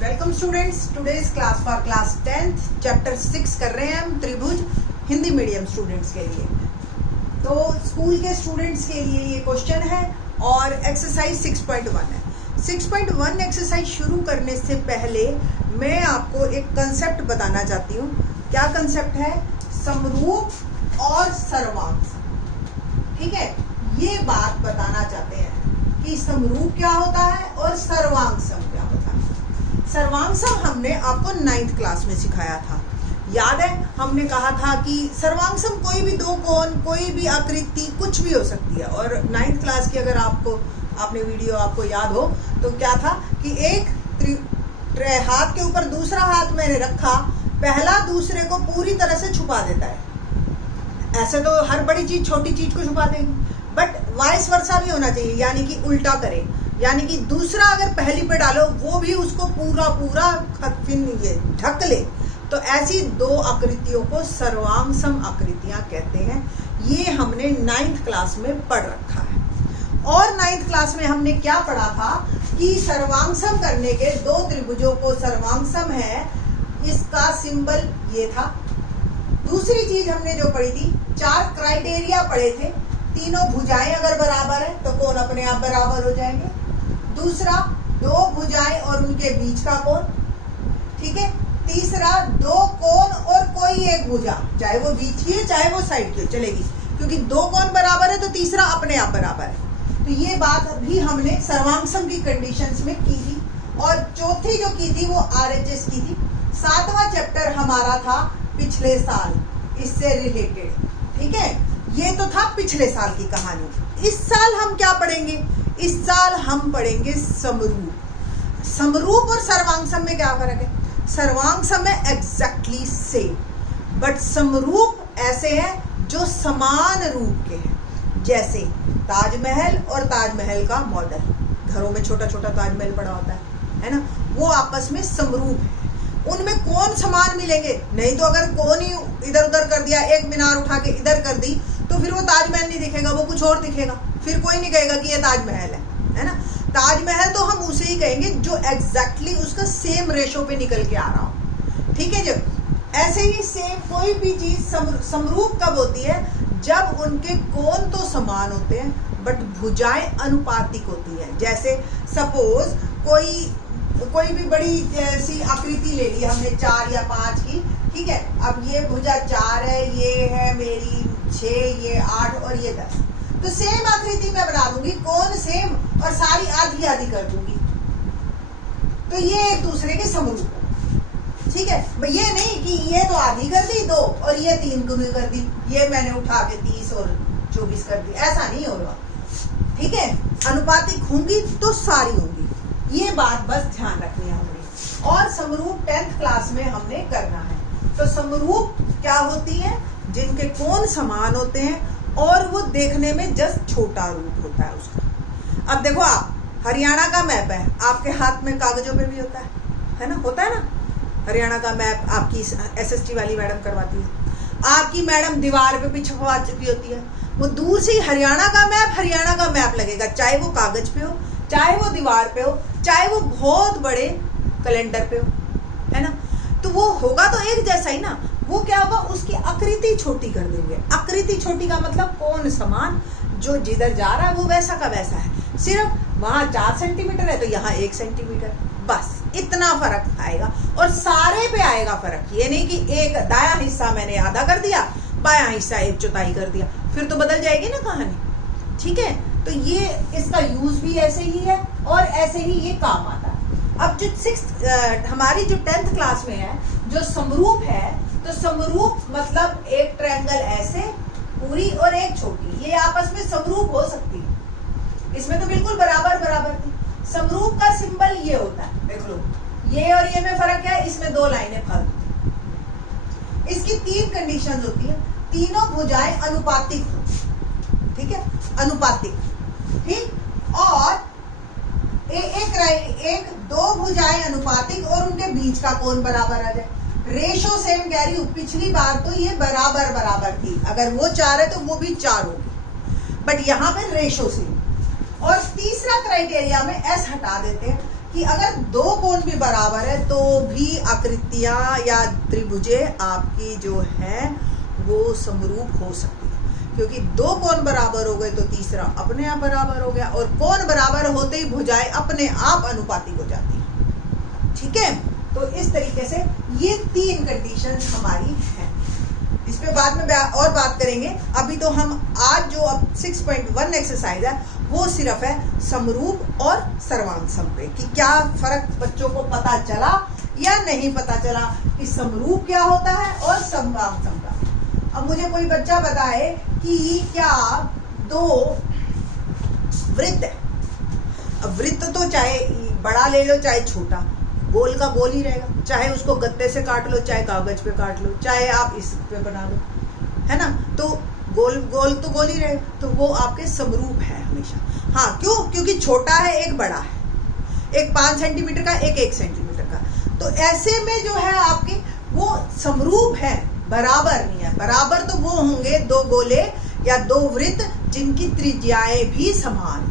Welcome students, today's class for class 10th chapter 6 कर रहे हैं हम त्रिभुज हिंदी मीडियम स्टूडेंट्स के लिए। तो स्कूल के स्टूडेंट्स के लिए ये क्वेश्चन है और एक्सरसाइज 6.1 है। 6.1 एक्सरसाइज शुरू करने से पहले मैं आपको एक कंसेप्ट बताना चाहती हूँ। क्या कंसेप्ट है? समरूप और सर्वांश। ठीक है, ये बात बताना चाहते हैं कि समरूप क्या होता है और सर्वांशम क्या होता है। सर्वांशम हमने आपको 9th क्लास में सिखाया था, याद है? हमने कहा था कि सर्वांशम कोई भी दो कोण, कोई भी आकृति, कुछ भी हो सकती है। और 9th क्लास की अगर आपने वीडियो आपको याद हो तो क्या था कि एक हाथ के ऊपर दूसरा हाथ मैंने रखा, पहला दूसरे को पूरी तरह से छुपा देता है। ऐसे तो हर बड़ी चीज छोटी चीज को छुपा देगी, बट वाइस वर्सा भी होना चाहिए, यानी कि उल्टा करे, यानी कि दूसरा अगर पहली पे डालो वो भी उसको पूरा ढक ले। तो ऐसी दो आकृतियों को सर्वांशम आकृतियां कहते हैं। ये हमने 9th क्लास में पढ़ रखा है। और 9th क्लास में हमने क्या पढ़ा था कि सर्वांशम करने के दो त्रिभुजों को सर्वांशम है, इसका सिंबल ये था। दूसरी चीज हमने जो पढ़ी थी, 4 क्राइटेरिया पढ़े थे। तीनों भुजाएं अगर बराबर है तो कोण अपने आप बराबर हो जाएंगे। दूसरा, दो भुजाएं और उनके बीच का कोण। ठीक है। तीसरा, दो कोण और कोई एक भुजा, चाहे वो बीच की है चाहे वो साइड की हो, चलेगी, क्योंकि दो कोण बराबर है तो तीसरा अपने आप बराबर है। तो ये बात भी हमने सर्वांशम की कंडीशंस में की थी। और चौथी जो की थी वो RHS की थी। 7वां चैप्टर हमारा था पिछले साल, इससे रिलेटेड। ठीक है, ये तो था पिछले साल की कहानी। इस साल हम क्या पढ़ेंगे? इस साल हम पढ़ेंगे समरूप। समरूप और सर्वांशम में क्या फर्क है? सर्वांशम में एग्जैक्टली सेम, बट समरूप ऐसे हैं जो समान रूप के हैं। जैसे ताजमहल और ताजमहल का मॉडल, घरों में छोटा छोटा ताजमहल पड़ा होता है ना, वो आपस में समरूप है। उनमें कौन समान मिलेंगे? नहीं तो अगर कौन ही इधर उधर कर दिया, एक मीनार उठा के इधर कर दी, तो फिर वो ताजमहल नहीं दिखेगा, वो कुछ और दिखेगा। फिर कोई नहीं कहेगा कि ये ताजमहल है ना। ताजमहल तो हम उसे ही कहेंगे जो एग्जैक्टली उसका सेम रेशो पे निकल के आ रहा हो। ठीक है, जब ऐसे ही सेम कोई भी चीज समरूप कब होती है? जब उनके कोण तो समान होते हैं बट भुजाएं अनुपातिक होती है। जैसे सपोज कोई भी बड़ी सी आकृति ले ली हमने 4 या 5 की। ठीक है, अब ये भुजा 4 है, ये है मेरी 6, ये 8 और ये 10। तो सेम आकृति में बना दूंगी, कोण सेम, और सारी आधी आधी कर दूंगी, तो ये एक दूसरे के समरूप। ठीक है, ये नहीं कि ये तो आधी कर दी 2 और ये 3 गुनी कर दी, ये मैंने उठा के 30 और 24 कर दी, ऐसा नहीं होगा। ठीक है, अनुपातिक होंगी तो सारी होंगी, ये बात बस ध्यान रखनी है हमने। और समरूप 10th क्लास में हमने करना है। तो समरूप क्या होती है? जिनके कोण समान होते हैं और वो देखने में जस्ट छोटा रूप होता है उसका। अब देखो, आप हरियाणा का मैप है, आपके हाथ में कागजों पे भी होता है ना, होता है ना। हरियाणा का मैप आपकी SST वाली मैडम करवाती है। आपकी मैडम दीवार पे भी छपवा चुकी होती है। वो दूर से हरियाणा का मैप लगेगा, चाहे वो कागज पे हो, चाहे वो दीवार पे हो, चाहे वो बहुत बड़े कैलेंडर पे हो, है ना। तो वो होगा तो एक जैसा ही ना। वो क्या होगा? उसकी आकृति छोटी कर देंगे। आकृति छोटी का मतलब कोण समान, जो जिधर जा रहा है वो वैसा का वैसा है। सिर्फ वहां 4 सेंटीमीटर है तो यहाँ 1 सेंटीमीटर, बस इतना फर्क आएगा। और सारे पे आएगा फर्क, ये नहीं कि एक दाया हिस्सा मैंने आधा कर दिया, बाया हिस्सा 1/4 कर दिया, फिर तो बदल जाएगी ना कहानी। ठीक है, तो ये इसका यूज भी ऐसे ही है और ऐसे ही ये काम आता है। अब जो हमारी जो 10th क्लास में है, जो समरूप है, तो समरूप मतलब एक ट्रायंगल ऐसे पूरी और एक छोटी, ये आपस में समरूप हो सकती है। इसमें तो बिल्कुल बराबर थी। समरूप का सिंबल ये होता है, देख लो, ये और ये में फर्क है, इसमें 2 लाइनें फर्क। इसकी 3 कंडीशंस होती है। तीनों भुजाएं अनुपातिक हो। ठीक है, अनुपातिक। ठीक, और एक दो भुजाएं अनुपातिक और उनके बीच का कोण बराबर आ जाए। रेशो सेम कह रही हूं, पिछली बार तो ये बराबर थी, अगर वो 4 है तो वो भी 4 होगी, बट यहाँ पे रेशो सेम। और तीसरा क्राइटेरिया में S हटा देते हैं, कि अगर दो कोण भी बराबर है तो भी आकृतियां या त्रिभुजे आपकी जो है वो समरूप हो सकती है, क्योंकि दो कोण बराबर हो गए तो तीसरा अपने आप बराबर हो गया, और कोण बराबर होते ही भुजाएं अपने आप अनुपातिक हो जाती है। ठीक है, तो इस तरीके से ये 3 कंडीशंस हमारी हैं। इस पे बाद में और बात करेंगे। अभी तो हम आज जो अब 6.1 एक्सरसाइज है वो सिर्फ है समरूप और सर्वांग सम पे, कि क्या फर्क बच्चों को पता चला या नहीं पता चला कि समरूप क्या होता है और सर्वांग सम का। अब मुझे कोई बच्चा बताए कि क्या दो वृत्त है, अब वृत्त तो चाहे बड़ा ले लो चाहे छोटा, गोल का गोल ही रहेगा, चाहे उसको गत्ते से काट लो चाहे कागज पे काट लो चाहे आप इस पे बना लो, है ना, तो गोल गोल तो गोल ही रहेगा, तो वो आपके समरूप है हमेशा। हाँ, क्यों? क्योंकि छोटा है एक बड़ा है, एक 5 सेंटीमीटर का एक 1 सेंटीमीटर का, तो ऐसे में जो है आपके वो समरूप है, बराबर नहीं है। बराबर तो वो होंगे दो गोले या दो वृत्त जिनकी त्रिज्याएं भी समान,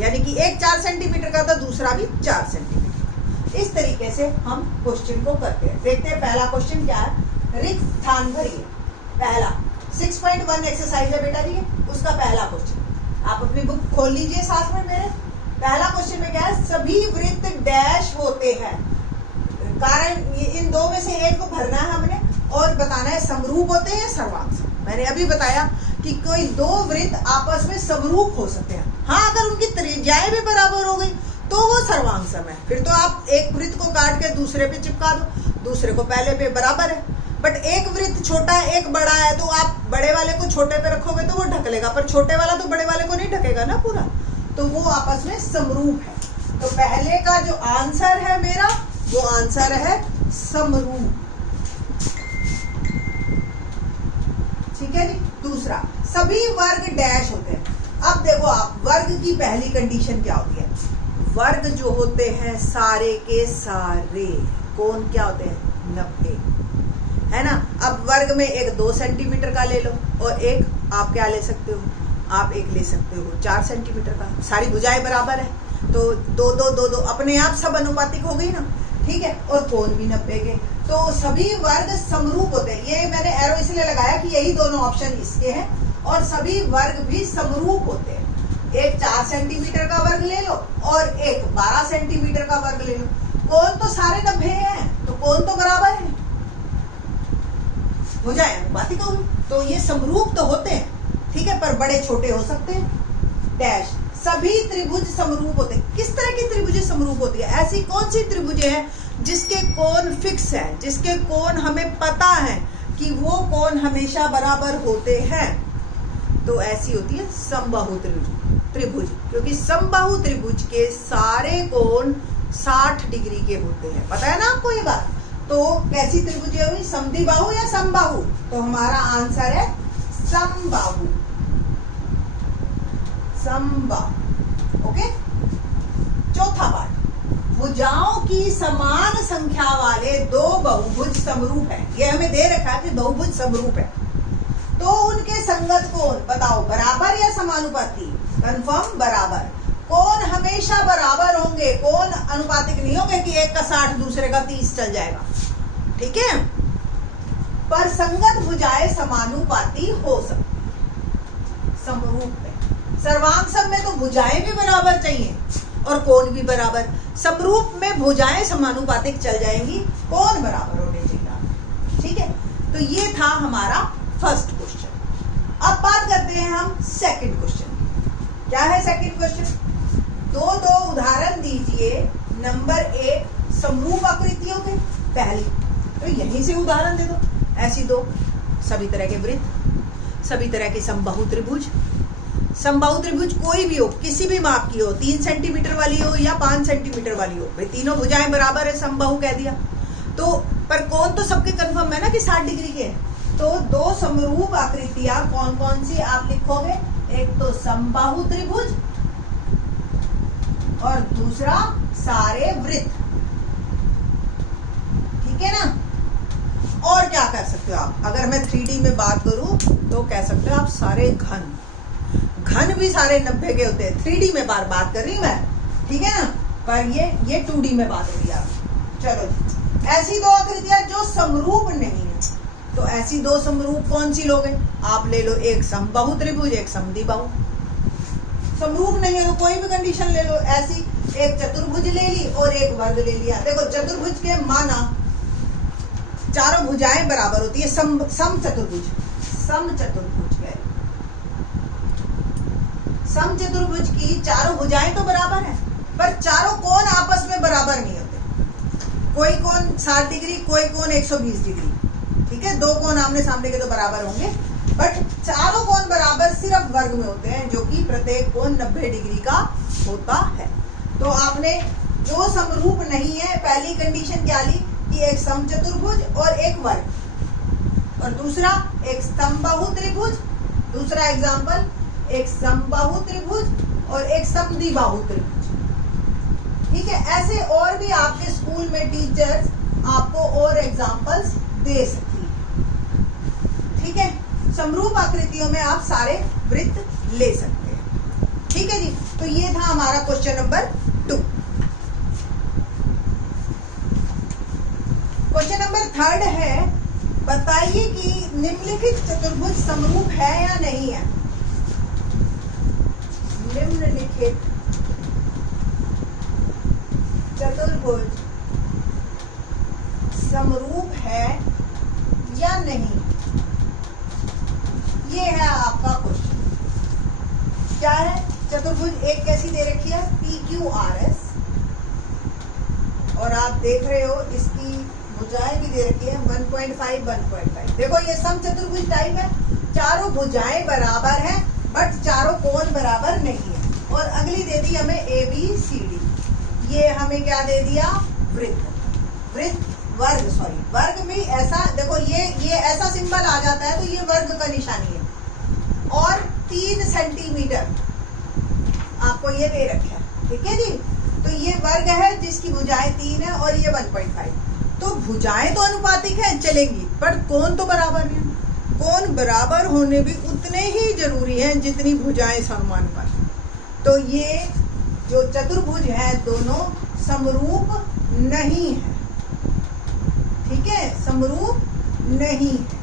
यानी कि एक 4 सेंटीमीटर का था दूसरा भी 4 सेंटीमीटर। इस तरीके से हम क्वेश्चन को करते हैं। देखते हैं पहला क्वेश्चन क्या है। रिक्त स्थान भरिए। पहला 6.1 एक्सरसाइज है बेटा जी, उसका पहला क्वेश्चन आप अपनी बुक खोल लीजिए साथ में मेरे। पहला क्वेश्चन में क्या है, सभी वृत्त डैश होते हैं। कारण इन दो में से एक को भरना है हमने और बताना है समरूप होते हैं या सर्वांग सम। मैंने अभी बताया कि कोई दो वृत्त आपस में समरूप हो सकते हैं। हाँ, अगर उनकी त्रिज्याएं भी बराबर हो गई तो वो सर्वांग सम है। फिर तो आप एक वृत्त को काट के दूसरे पे चिपका दो, दूसरे को पहले पे बराबर है। बट एक वृत्त छोटा है एक बड़ा है, तो आप बड़े वाले को छोटे पे रखोगे तो वो ढक लेगा, पर छोटे वाला तो बड़े वाले को नहीं ढकेगा ना पूरा, तो वो आपस में समरूप है। तो पहले का जो आंसर है मेरा वो आंसर है समरूप। ठीक है जी। दूसरा, सभी वर्ग डैश होते हैं। अब देखो आप, वर्ग की पहली कंडीशन क्या होती है, वर्ग जो होते हैं सारे के सारे कोण क्या होते हैं, 90, है ना। अब वर्ग में एक 2 सेंटीमीटर का ले लो और एक आप क्या ले सकते हो, आप एक ले सकते हो 4 सेंटीमीटर का। सारी भुजाएं बराबर है तो 2 2 2 2 अपने आप सब अनुपातिक हो गई ना। ठीक है, और कोण भी 90 के, तो सभी वर्ग समरूप होते हैं। ये मैंने एरो इसलिए लगाया कि यही दोनों ऑप्शन इसके हैं, और सभी वर्ग भी समरूप होते हैं। एक 4 सेंटीमीटर का वर्ग ले लो और एक 12 सेंटीमीटर का वर्ग ले लो, कोण तो सारे 90 हैं, तो कोण तो बराबर है, भुजाएं अनुपातिक होगी, तो ये समरूप तो होते हैं। ठीक है, पर बड़े छोटे हो सकते हैं। डैश, सभी त्रिभुज समरूप होते हैं। किस तरह की त्रिभुज समरूप होती है, ऐसी कौन सी त्रिभुजें हैं जिसके कोण फिक्स है, जिसके कोण हमें पता है कि वो कोण हमेशा बराबर होते हैं, तो ऐसी होती है समबाहु त्रिभुज, क्योंकि समबाहु त्रिभुज के सारे कोण 60 डिग्री के होते हैं। पता है ना आपको ये बात। तो कैसी त्रिभुज हुई, समद्विबाहु या समबाहु, तो हमारा आंसर है समबाहु। समबाहु, ओके। चौथा पार्ट, भुजाओं की समान संख्या वाले दो बहुभुज समरूप है। ये हमें दे रखा है कि बहुभुज समरूप है, तो उनके संगत कोण बताओ, बराबर या समानुपाती। कंफर्म बराबर। कोण हमेशा बराबर होंगे, कोण अनुपातिक नहीं होंगे कि एक का 60 दूसरे का 30 चल जाएगा। ठीक है, पर संगत भुजाएं समानुपाती हो सकती समरूप में। सर्वांग सम में तो भुजाएं भी बराबर चाहिए और कोण भी बराबर। समरूप में भुजाएं समानुपातिक चल जाएंगी, कोण बराबर होने चाहिए। ठीक है, तो ये था हमारा फर्स्ट क्वेश्चन। अब बात करते हैं हम सेकंड क्वेश्चन। क्या है सेकंड क्वेश्चन, दो उदाहरण दीजिए। नंबर 1, समरूप आकृतियों के। पहली तो यहीं से उदाहरण दे दो। ऐसी दो सभी तरह के वृत्त, सभी तरह के समबाहु त्रिभुज। समबाहु त्रिभुज कोई भी हो, किसी भी माप की हो, 3 सेंटीमीटर वाली हो या 5 सेंटीमीटर वाली हो, भाई तीनों भुजाएं बराबर है, समबाहु कह दिया। तो पर कोण तो सबके कंफर्म है ना कि 60 डिग्री के। तो दो समरूप आकृतियां कौन कौन सी आप लिखोगे, एक तो समबाहु त्रिभुज और दूसरा सारे वृत्त। ठीक है ना। और क्या कर सकते हो आप, अगर मैं 3D में बात करूं तो कह सकते हो आप सारे घन भी सारे 90 के होते हैं। 3D में बात कर रही हूं मैं, ठीक है ना। पर ये 2D में बात हो रही है। चलो जी, ऐसी दो आकृतियां जो समरूप नहीं है, तो ऐसी दो समरूप कौन सी लोगे? आप ले लो, एक समबाहु त्रिभुज, एक समद्विबाहु। समरूप नहीं है तो कोई भी कंडीशन ले लो। ऐसी एक चतुर्भुज ले ली और एक वर्ग ले लिया। देखो चतुर्भुज के माना चारों भुजाएं बराबर होती है, सम चतुर्भुज है। सम चतुर्भुज की चारों भुजाएं तो बराबर है, पर चारों कोण आपस में बराबर नहीं होते। कोई कोण 60 डिग्री, कोई कोण 120 डिग्री, ठीक है। दो कोण आमने सामने के तो बराबर होंगे, बट चारों कोण बराबर सिर्फ वर्ग में होते हैं, जो कि प्रत्येक कोण 90 डिग्री का होता है। तो आपने जो समरूप नहीं है, पहली कंडीशन क्या ली कि एक समचतुर्भुज और एक वर्ग, और दूसरा एक समबाहु त्रिभुज। दूसरा एग्जांपल एक समबाहु त्रिभुज और एक समद्विबाहु त्रिभुज, ठीक है। ऐसे और भी आपके स्कूल में टीचर्स आपको और एग्जांपल्स दे सकती है, ठीक है। समरूप आकृतियों में आप सारे वृत्त ले सकते हैं, ठीक है जी। तो ये था हमारा क्वेश्चन नंबर 2। क्वेश्चन नंबर 3 है, बताइए कि निम्नलिखित चतुर्भुज समरूप है या नहीं है। निम्नलिखित चतुर्भुज समरूप है या नहीं, ये है आपका क्वेश्चन। क्या है? चतुर्भुज एक कैसी दे रखी है, PQRS, और आप देख रहे हो इसकी भुजाएं भी दे रखी है 1.5 1.5। देखो ये सम चतुर्भुज टाइप है, चारों भुजाएं बराबर हैं बट चारों कोण बराबर नहीं है। और अगली दे दी हमें ABCD, ये हमें क्या दे दिया, वृत्त वर्ग भी ऐसा। देखो ये ऐसा सिंबल आ जाता है तो ये वर्ग का निशानी है। और 3 सेंटीमीटर आपको ये दे रखा है, ठीक है जी। तो ये वर्ग है जिसकी भुजाएं 3 है और ये 1.5। तो भुजाएं तो अनुपातिक है, चलेंगी, पर कोण तो बराबर है। कोण बराबर होने भी उतने ही जरूरी हैं जितनी भुजाएं समानुपातिक। तो ये जो चतुर्भुज है दोनों समरूप नहीं है, ठीक है, समरूप नहीं है।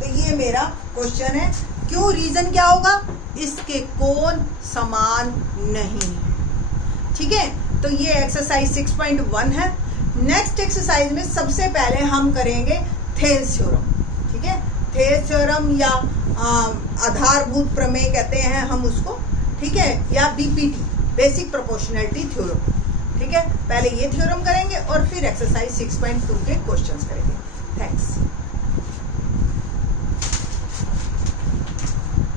तो ये मेरा क्वेश्चन है। क्यों? रीजन क्या होगा? इसके कोण समान नहीं है, ठीक है। तो ये एक्सरसाइज 6.1 है। नेक्स्ट एक्सरसाइज में सबसे पहले हम करेंगे थेल्स थ्योरम, ठीक है। थेल्स थ्योरम या आधारभूत प्रमेय कहते हैं हम उसको, ठीक है, या BPT, बेसिक प्रोपोर्शनैलिटी थ्योरम, ठीक है। पहले ये थ्योरम करेंगे और फिर एक्सरसाइज 6.2 के क्वेश्चंस करेंगे। थैंक्स।